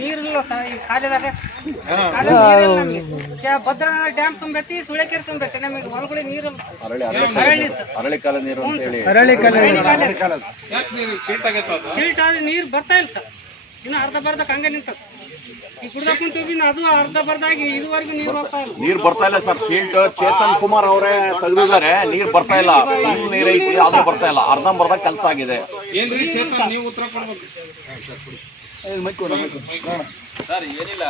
ನೀರಿಲ್ಲ ಸರ್ ಈ ಕಾಲದಾಗ ಭದ್ರಾ ಡ್ಯಾಮ್ ತುಂಬೈತಿ, ಸುಳೆಕೆರೆ ತುಂಬೈತಿ. ನಮಗೆ ಹೊಲಗಳು ನೀರು ಅರಳಿಕಾಲ ನೀರು ಅಂತ ಹೇಳಿ ಶೀಟ್ ಆದ್ರೆ ನೀರು ಬರ್ತಾ ಇಲ್ಲ ಸರ್. ಇನ್ನು ಅರ್ಧ ಬರ್ದಕ್ಕೆ ಹಂಗೆ ನಿಂತ ಈ ಕುಡ್ದಕ್ ನಿಂತೀವಿ, ಅದು ಅರ್ಧ ಬರ್ದಾಗಿ ಇದುವರೆಗೂ ನೀರು ಹೋಗ್ತಾ ಇಲ್ಲ. ನೀರು ಬರ್ತಾ ಇಲ್ಲ ಸರ್. ಶೀಲ್ಟ್ ಚೇತನ್ ಕುಮಾರ್ ಅವರೇ ತೆಗೆದಿದ್ದಾರೆ, ನೀರು ಬರ್ತಾ ಇಲ್ಲ. ನೀರು ಐತಿ, ಅದು ಬರ್ತಾ ಇಲ್ಲ. ಅರ್ಧಂಬರ್ಧ ಕೆಲಸ ಆಗಿದೆ. ಏನ್ರಿ ಚೇತನ್, ನೀವು ಉತ್ತರ ಕೊಡ್ಬೇಕು ಸರ್. ಏನಿಲ್ಲ,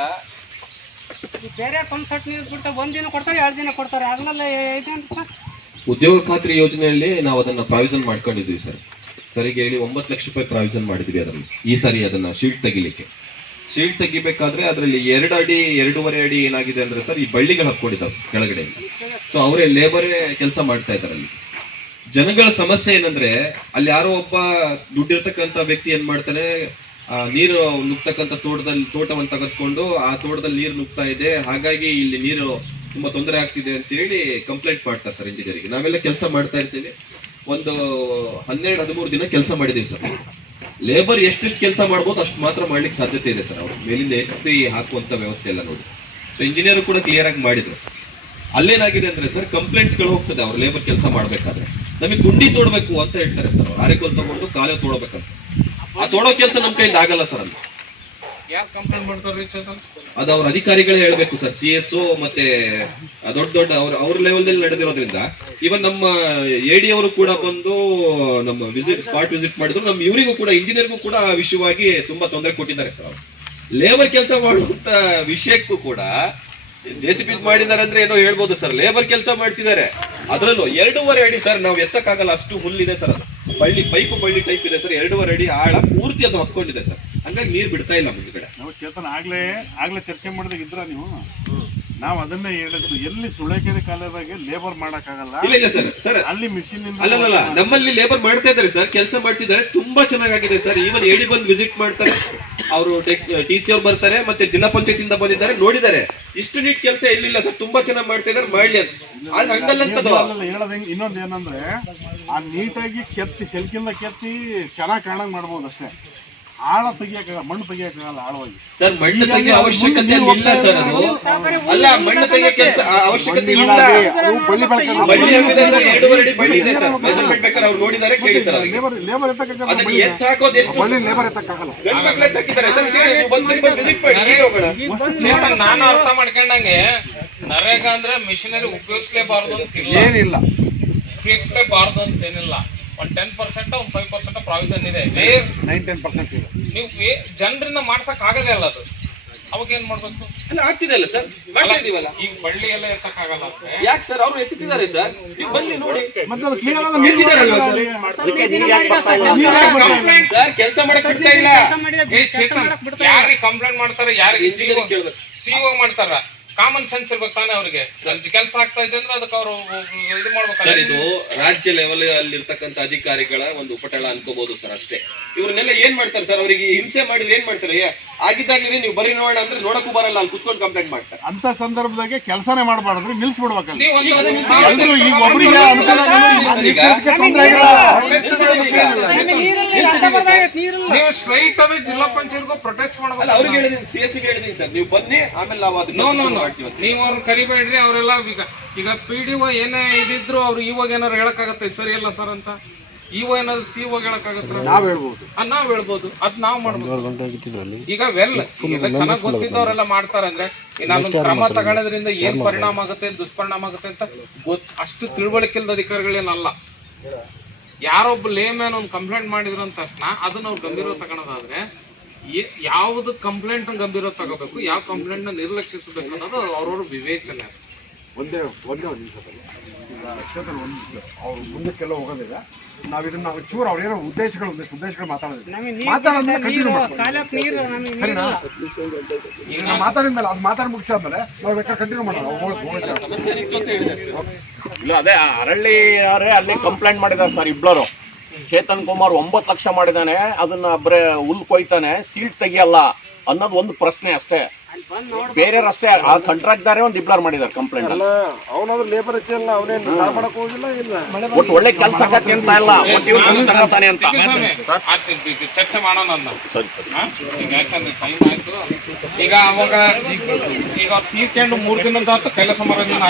ಬೇರೆ ಪಂಪ್ ಸೆಟ್ ನೀರು ಬಿಡ್ತಾರೆ, ಒಂದಿನ ಕೊಡ್ತಾರೆ, 2 ದಿನ ಕೊಡ್ತಾರೆ. ಆಗಲೆಲ್ಲ ಐತೆ ಅಂತ ಸರ್. ಉದ್ಯೋಗ ಖಾತ್ರಿ ಯೋಜನೆಯಲ್ಲಿ ನಾವು ಅದನ್ನ ಪ್ರಾವಿಷನ್ ಮಾಡ್ಕೊಂಡಿದ್ವಿ ಸರ್. ಸರಿಗೆ ಹೇಳಿ 9 ಲಕ್ಷ ರೂಪಾಯಿ ಪ್ರಾವಿಷನ್ ಮಾಡಿದ್ವಿ ಅದರಲ್ಲಿ. ಈ ಸಾರಿ ಅದನ್ನ ಶೀಲ್ಡ್ ತೆಗಿಲಿಕ್ಕೆ, ಶೀಲ್ಡ್ ತೆಗಿಬೇಕಾದ್ರೆ ಅದರಲ್ಲಿ 2 ಅಡಿ 2.5 ಅಡಿ ಏನಾಗಿದೆ ಅಂದ್ರೆ ಸರ್, ಈ ಬಳ್ಳಿಗಳು ಹಾಕೊಂಡಿದ್ದಾವೆ ಕೆಳಗಡೆ. ಸೊ ಅವರೇ ಲೇಬರೇ ಕೆಲಸ ಮಾಡ್ತಾ ಇದ್ದಾರೆ ಅಲ್ಲಿ. ಜನಗಳ ಸಮಸ್ಯೆ ಏನಂದ್ರೆ, ಅಲ್ಲಿ ಯಾರೋ ಒಬ್ಬ ದುಡ್ಡಿರ್ತಕ್ಕಂಥ ವ್ಯಕ್ತಿ ಏನ್ ಮಾಡ್ತಾನೆ, ನೀರು ನುಗ್ತಕ್ಕಂಥ ತೋಟವನ್ನು ತೆಗೆದುಕೊಂಡು ಆ ತೋಟದಲ್ಲಿ ನೀರು ನುಗ್ತಾ ಇದೆ, ಹಾಗಾಗಿ ಇಲ್ಲಿ ನೀರು ತುಂಬಾ ತೊಂದರೆ ಆಗ್ತಿದೆ ಅಂತ ಹೇಳಿ ಕಂಪ್ಲೇಂಟ್ ಮಾಡ್ತಾರೆ ಸರ್ ಇಂಜಿನಿಯರಿಗೆ. ನಾವೆಲ್ಲ ಕೆಲಸ ಮಾಡ್ತಾ ಇರ್ತೀವಿ. ಒಂದು 12-13 ದಿನ ಕೆಲಸ ಮಾಡಿದೀವಿ ಸರ್. ಲೇಬರ್ ಎಷ್ಟೆಷ್ಟು ಕೆಲಸ ಮಾಡ್ಬೋದು ಅಷ್ಟು ಮಾತ್ರ ಮಾಡ್ಲಿಕ್ಕೆ ಸಾಧ್ಯತೆ ಇದೆ ಸರ್. ಅವ್ರು ಮೇಲಿಂದ ಎತ್ತಿ ಹಾಕುವಂತ ವ್ಯವಸ್ಥೆ ಎಲ್ಲ ನೋಡಿ. ಸೊ ಇಂಜಿನಿಯರ್ ಕೂಡ ಕ್ಲಿಯರ್ ಆಗಿ ಮಾಡಿದ್ರು. ಅಲ್ಲೇನಾಗಿದೆ ಅಂದ್ರೆ ಸರ್, ಕಂಪ್ಲೇಂಟ್ಸ್ ಗಳು ಹೋಗ್ತದೆ ಅವ್ರು ಲೇಬರ್ ಕೆಲಸ ಮಾಡ್ಬೇಕಾದ್ರೆ. ನಮಗೆ ಗುಂಡಿ ತೋಡ್ಬೇಕು ಅಂತ ಹೇಳ್ತಾರೆ ಸರ್. ಅವ್ರು ಆರೆಕೋಲ್ ತಗೊಂಡು ಕಾಲೇ ತೋಡ್ಬೇಕಂತ. ಆ ತೋಡೋ ಕೆಲಸ ನಮ್ ಕೈಯಿಂದ ಆಗಲ್ಲ ಸರ್. ಅಂತ ಯಾರು ಕಂಪ್ಲೇಂಟ್ ಮಾಡ್ತಾರೆ ಚೇತನ್? ಅದು ಅವ್ರ ಅಧಿಕಾರಿಗಳೇ ಹೇಳ್ಬೇಕು ಸರ್. CSO ಮತ್ತೆ ದೊಡ್ಡ ಅವ್ರ ಲೆವೆಲ್ ನಡೆದಿರೋದ್ರಿಂದ ಇವನ್ ನಮ್ಮ AD ಅವರು ಕೂಡ ಬಂದು ನಮ್ಮ ಸ್ಪಾಟ್ ವಿಸಿಟ್ ಮಾಡಿದ್ರು. ನಮ್ಮ ಇವರಿಗೂ ಕೂಡ ಇಂಜಿನಿಯರ್ಗೂ ಕೂಡ ಆ ವಿಷಯವಾಗಿ ತುಂಬಾ ತೊಂದರೆ ಕೊಟ್ಟಿದ್ದಾರೆ ಸರ್. ಅವರು ಲೇಬರ್ ಕೆಲಸ ಮಾಡುವಂತ ವಿಷಯಕ್ಕೂ ಕೂಡ JCB ಮಾಡಿದ್ದಾರೆ ಅಂದ್ರೆ ಏನೋ ಹೇಳ್ಬೋದು ಸರ್. ಲೇಬರ್ ಕೆಲಸ ಮಾಡ್ತಿದ್ದಾರೆ, ಅದರಲ್ಲೂ 2.5 ಅಡಿ ಸರ್. ನಾವು ಎತ್ತಕ್ಕಾಗಲ್ಲ, ಅಷ್ಟು ಹುಲ್ಲಿದೆ ಸರ್. ಅದು ಬಳ್ಳಿ ಬಳ್ಳಿ ಟೈಪ್ ಇದೆ ಸರ್. 2.5 ಅಡಿ ಆಳ ಪೂರ್ತಿ ಅದು ಹತ್ಕೊಂಡಿದೆ ಸರ್. ಹಂಗಾಗಿ ನೀರ್ ಬಿಡ್ತಾ ಇಲ್ಲ ಮುಂದ್ಗಡೆ. ನಾವು ಚೇತನ್ ಆಗ್ಲೇ ಚರ್ಚೆ ಮಾಡಿದಾಗ ಇದ್ರ ನೀವು, ನಾವು ಅದನ್ನೇ ಹೇಳಿದ್ದು, ಎಲ್ಲಿ ಸುಳೆಕೆರೆ ಕಾಲದಾಗೆ ಲೇಬರ್ ಮಾಡಕ್ಕಾಗಲ್ಲ. ಇಲ್ಲ ಸರ್, ಅಲ್ಲಿ ಮಿಷಿನ್ ಅಲ್ಲ, ನಮ್ಮಲ್ಲಿ ಲೇಬರ್ ಮಾಡ್ತಾ ಇದ್ದಾರೆ ಸರ್, ಕೆಲಸ ಮಾಡ್ತಿದ್ದಾರೆ. ತುಂಬಾ ಚೆನ್ನಾಗಿದೆ ಸರ್. ಈವನ್ AD ಬಂದು ವಿಸಿಟ್ ಮಾಡ್ತಾರೆ, ಅವರು TC ಅವ್ರು ಬರ್ತಾರೆ, ಮತ್ತೆ ಜಿಲ್ಲಾ ಪಂಚಾಯತ್ ಇಂದ ಬಂದಿದ್ದಾರೆ, ನೋಡಿದ್ದಾರೆ. ಇಷ್ಟು ನೀಟ್ ಕೆಲಸ ಎಲ್ಲಿಲ್ಲ ಸರ್. ತುಂಬಾ ಚೆನ್ನಾಗಿ ಮಾಡ್ತಾ ಇದ್ದಾರೆ, ಮಾಡ್ಲಿ ಅಂತ. ಆದ್ರೆ ಹಂಗಲ್ಲಂತದ್ದು ಹೇಳೋದ್ ಇನ್ನೊಂದು ಏನಂದ್ರೆ, ಆ ನೀಟಾಗಿ ಕೆತ್ತಿ ಸೆಲ್ಕಿಂದ ಕೆತ್ತಿ ಚೆನ್ನಾಗಿ ಕಾಣಂಗ್ ಮಾಡ್ಬೋದು ಅಷ್ಟೇ. ಆಳ ತೆಗಿಯಕ್ಕಾಗಲ್ಲ, ಮಣ್ಣು ತೆಗಿಯಕ್ಕಾಗಲ್ಲ ಆಳವಾಗಿ ಸರ್. ಮಣ್ಣು ತೆಗಿಯೋ ಅವಶ್ಯಕತೆ ಇಲ್ಲ ಸರ್. ಅದು ಅಲ್ಲ, ಮಣ್ಣು ತೆಗಿಯೋ ಕೆಲಸ ಅವಶ್ಯಕತೆ ಇಲ್ಲ. ಬಳ್ಳಿ ಹಾಕಿದೆ ಸರ್, 2.5 ಅಡಿ ಬಳ್ಳಿ ಇದೆ ಸರ್. ಮೆಜರ್ಮೆಂಟ್ ಬೇಕಾದ್ರೆ ಅವ್ರು ನೋಡಿದ್ದಾರೆ, ಕೇಳಿ ಸರ್. ಲೇಬರ್ ಎತ್ತಕ್ಕಾಗಲ್ಲ, ಅದನ್ನ ಎತ್ತ ಹಾಕೋದು ಎಷ್ಟು ಲೇಬರ್ ಎತ್ತಕ್ಕಾಗಲ್ಲ. ಗಂಡು ಮಕ್ಕಳು ಎತ್ತಾಕಿದ್ದಾರೆ ಸರ್. ವಿಸಿಟ್ ಮಾಡಿ ಹೋಗೋಣ. ಚೇತನ್, ನಾನು ಅರ್ಥ ಮಾಡ್ಕೊಂಡಂಗೆ ನರೇಗಾ ಅಂದ್ರೆ ಮಿಷನರಿ ಉಪಯೋಗಿಸಲೇಬಾರದು ಅಂತ ಏನಿಲ್ಲ, ಉಪಯೋಗಿಸಲೇಬಾರದು ಅಂತ ಏನಿಲ್ಲ. ಒಂದು 10% 5% ಪ್ರಾವಿಷನ್ ಇದೆ. 9-10% ಇದೆ. ನೀವು ಜನರಿಂದ ಮಾಡ್ಸಕ್ ಆಗದೇ ಅಲ್ಲ ಅದು. ಅವಾಗ ಏನ್ ಮಾಡ್ಬೇಕು? ಎಲ್ಲ ಆಗ್ತಿದೆ ಅಲ್ಲ ಸರ್, ಮಾಡ್ತಾ ಇದೀವಲ್ಲ. ಈಗ ಬಳ್ಳಿ ಎಲ್ಲ ಎತ್ತಕ್ಕಾಗಲ್ಲ ಅಂದ್ರೆ ಯಾಕೆ ಸರ್? ಅವ್ರು ಎತ್ತಿದ್ದಾರೆ ಸರ್, ನೀವು ಬನ್ನಿ ನೋಡಿ. ಸರ್ ಕೆಲಸ ಮಾಡಕ್ ಬಿಡ್ತಾ ಇಲ್ಲ. ಯಾರಿಗೆ ಕಂಪ್ಲೇಂಟ್ ಮಾಡ್ತಾರೆ, ಯಾರಿಗೆ CO ಮಾಡ್ತಾರ? ಕಾಮನ್ ಸೆನ್ಸ್ ಇರ್ಬೇಕು ತಾನೆ ಅವ್ರಿಗೆ. ಕೆಲಸ ಆಗ್ತಾ ಇದೆ ಅಂದ್ರೆ ಅದಕ್ಕೆ ಅವರು ಇದು ಮಾಡ್ಬೇಕು ಸರ್. ಇದು ರಾಜ್ಯ ಲೆವೆಲ್ ಅಲ್ಲಿ ಇರ್ತಕ್ಕಂಥ ಅಧಿಕಾರಿಗಳ ಒಂದು ಉಪಟಳ ಅನ್ಕೋಬಹುದು ಸರ್, ಅಷ್ಟೇ. ಇವ್ರನ್ನೆಲ್ಲ ಏನ್ ಮಾಡ್ತಾರೆ ಸರ್? ಅವರಿಗೆ ಹಿಂಸೆ ಮಾಡಿದ್ರೆ ಏನ್ ಮಾಡ್ತಾರೆ? ಆಗಿದ್ದಾಗ್ಲಿ ನೀವು ಬರೀ ನೋಡೋಣ ಅಂದ್ರೆ ನೋಡಕ್ಕೂ ಬರಲ್ಲ, ಅಲ್ಲಿ ಕುತ್ಕೊಂಡು ಕಂಪ್ಲೇಂಟ್ ಮಾಡ್ತಾರೆ. ಅಂತ ಸಂದರ್ಭದಾಗೆ ಕೆಲಸನೇ ಮಾಡಬಾರ್ದ್ರೆ ನಿಲ್ಸ್ಬಿಡ್ಬೇಕಲ್ಲ. ನೀವು ಸ್ಟ್ರೈಟ್ ಅವೇ ಜಿಲ್ಲಾ ಪಂಚಾಯತ್ಗೂ ಪ್ರೊಟೆಸ್ಟ್ ಮಾಡಬೇಕು. ಅವ್ರಿಗೆ ಹೇಳಿದೀನಿ, CSC ಹೇಳಿದೀನಿ ಸರ್, ನೀವು ಬನ್ನಿ, ಆಮೇಲೆ ನಾವು ಅದನ್ನ ನೀವು ಅವ್ರನ್ನ ಕರಿಬೇಡ್ರಿ. ಅವರೆಲ್ಲ ಈಗ PDO ಏನೇ ಇದಿದ್ರು ಅವ್ರು ಇವಾಗ ಏನಾರು ಹೇಳಕ್ಕಾಗತ್ತೆ ಸರಿ ಇಲ್ಲ ಸರ್ ಅಂತ? ಇವ ಏನಾದ್ರು CO ಹೇಳಕ್ಕಾಗತ್ತ? ನಾವ್ ಹೇಳ್ಬೋದು, ಅದ್ ನಾವ್ ಮಾಡ್ಬೋದು. ಈಗ ಚೆನ್ನಾಗ್ ಗೊತ್ತಿದ್ದವರೆಲ್ಲ ಮಾಡ್ತಾರಂದ್ರೆ ನಾನೊಂದು ಕ್ರಮ ತಗೊಳ್ಳೋದ್ರಿಂದ ಏನ್ ಪರಿಣಾಮ ಆಗುತ್ತೆ, ದುಷ್ಪರಿಣಾಮ ಆಗುತ್ತೆ ಅಂತ ಅಷ್ಟು ತಿಳುವಳಿಕೆ ಇಲ್ಲದ ಅಧಿಕಾರಿಗಳೇನಲ್ಲ. ಯಾರೊಬ್ಬ ಲೇಮ್ಯಾನ್ ಒಂದು ಕಂಪ್ಲೇಂಟ್ ಮಾಡಿದ್ರು ಅಂದ ತಕ್ಷಣ ಅದನ್ನ ಅವ್ರು ಗಂಭೀರ ತಗೊಳೋದಾದ್ರೆ, ಯಾವ್ದು ಕಂಪ್ಲೇಂಟ್ ಗಂಭೀರ ತಗೋಬೇಕು, ಯಾವ ಕಂಪ್ಲೇಂಟ್ ನ ನಿರ್ಲಕ್ಷಿಸಬೇಕು ಅನ್ನೋದು ಅವ್ರವ್ರ ವಿವೇಚನೆ. ಒಂದೇ ಒಂದು ನಿಮಿಷದಲ್ಲಿ ಅವ್ರು ಮುಂದಕ್ಕೆಲ್ಲ ಹೋಗೋದಿಲ್ಲ. ನಾವ್ ಇದನ್ನ ಚೂರು ಅವ್ರೇನೋ ಉದ್ದೇಶಗಳು ಮಾತಾಡಿದ್ಮೇಲೆ ಅದು ಮಾತಾಡಿ ಮುಗಿಸಾದ್ಮೇಲೆ ನಾವು ಬೇಕಾದ್ರೆ ಕಂಟಿನ್ಯೂ ಮಾಡೋಣ. ಇಲ್ಲ, ಅದೇ ಅರಳ್ಳಿ ಅಲ್ಲಿ ಕಂಪ್ಲೇಂಟ್ ಮಾಡಿದ್ದಾರೆ ಸರ್ ಇಬ್ಬರು. ಚೇತನ್ ಕುಮಾರ್ 9 ಲಕ್ಷ ಮಾಡಿದಾನೆ, ಅದನ್ನ ಬರೇ ಹುಲ್ ಕೊಯ್ತಾನೆ, ಸೀಟ್ ತೆಗಿಯಲ್ಲ ಅನ್ನೋದು ಒಂದು ಪ್ರಶ್ನೆ ಅಷ್ಟೇ. ಅಲ್ಲಿ ಬಂದು ನೋಡಿ ಬೇರೆಯವ್ರಷ್ಟೇ ಆ ಕಾಂಟ್ರಾಕ್ಟ್ದಾರೆ ಒಂದು ಡಿಪ್ಲರ್ ಮಾಡಿದ್ದಾರೆ ಕಂಪ್ಲೇಂಟ್ ಅಲ್ಲ. ಅವನಾದ್ರೂ ಲೇಬರ್ ಹೆಚ್ಚಲ್ಲ, ಅವನೇನು ಮಾಡಕ್ ಹೋಗಿಲ್ಲ ಇಲ್ಲ. ಒಟ್ಟು ಒಳ್ಳೆ ಕೆಲಸ ಕತ್ತಿ ಅಂತ ಇಲ್ಲ, ಒಟ್ಟು ಇವ್ನು ದುಡ್ಡು ತಗೊಳ್ತಾನೆ ಅಂತ. ಚರ್ಚೆ ಮಾಡೋಣ ಅಂತ. ಸರಿ ಸರಿ. ಈಗ ಯಾಕಂದ್ರೆ ಟೈಮ್ ಆಯ್ತು. ಈಗ ಅವಾಗ ಈಗ ತೀರ್ಕೊಂಡು 3 ದಿನದ ಕೆಲಸ ಮಾಡೋದನ್ನ